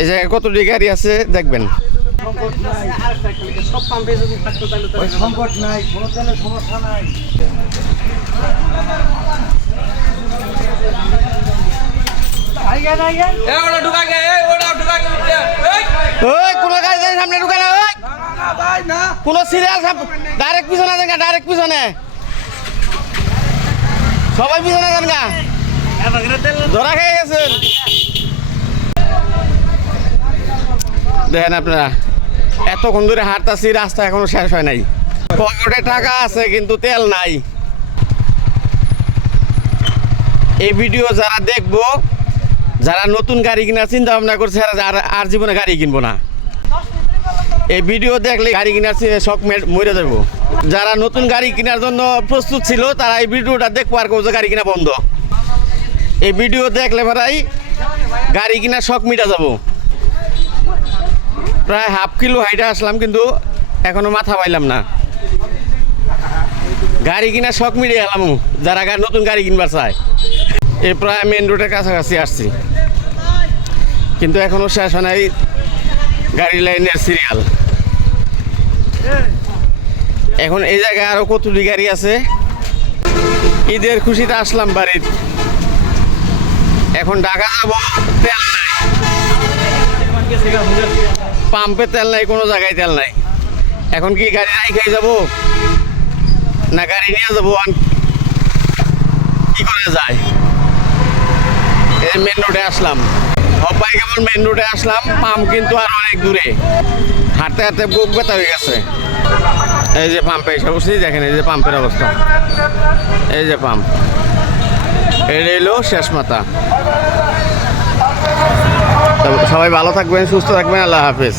এই জায়গায় কতটি গাড়ি আছে দেখবেন। সংকট নাই, কোনো তেলের সমস্যা নাই। কোন গাড়ি সামনে ঢুকানো, কোন সিরিয়াল ডাইরেক্ট পিছনে দেন, ডাইরেক্ট পিছনে সবাই পিছনে দেন গা, ধরা খেয়ে গেছেন। দেখেন আপনারা এতক্ষণ ধরে হাঁটতাছি, রাস্তা এখনো শেষ হয় নাই। পকেটে টাকা আছে কিন্তু তেল নাই। এই ভিডিও যারা দেখবো, যারা নতুন গাড়ি কেনার চিন্তা ভাবনা করছে আর জীবনে গাড়ি কিনবো না। এই ভিডিও দেখলে গাড়ি কেনার শখ মরে যাবো। যারা নতুন গাড়ি কেনার জন্য প্রস্তুত ছিল তারা এই ভিডিওটা দেখবো আর কেউ গাড়ি কেনা বন্ধ। এই ভিডিও দেখলে ভাই গাড়ি কেনার শখ মিটা যাবো। প্রায় হাফ কিলো হাইটে আসলাম কিন্তু এখনো মাথা পাইলাম না। গাড়ি কেনার শখ মিটে গেলাম যারা নতুন গাড়ি কিনবার চায়। এই প্রায় মেন রোডের কাছাকাছি আসছি কিন্তু এখনো শেষ হয় নাই গাড়ি লাইনের সিরিয়াল। এখন এই জায়গায় আরো কতটি গাড়ি আছে। ঈদের খুশিতে আসলাম বাড়ির, এখন ঢাকা যাবো, তেল নাই, পাম্পে তেল নাই, কোনো জায়গায় তেল নাই। এখন কি গাড়ি রাইখাই যাবো না গাড়ি নিয়ে যাবো, কি করে যায়। এই মেন রোডে আসলাম, সবাই কেমন মেন রোডে আসলাম, পাম্প কিন্তু আর অনেক দূরে। হাঁটতে হাঁটতে বুক ব্যথা হয়ে গেছে। এই যে পাম্পে এসে বসেছি, দেখেন এই যে পাম্পের অবস্থা, এই যে পাম্প, এটা এলো শেষ মাথা। সবাই ভালো থাকবেন, সুস্থ থাকবেন, আল্লাহ হাফেজ।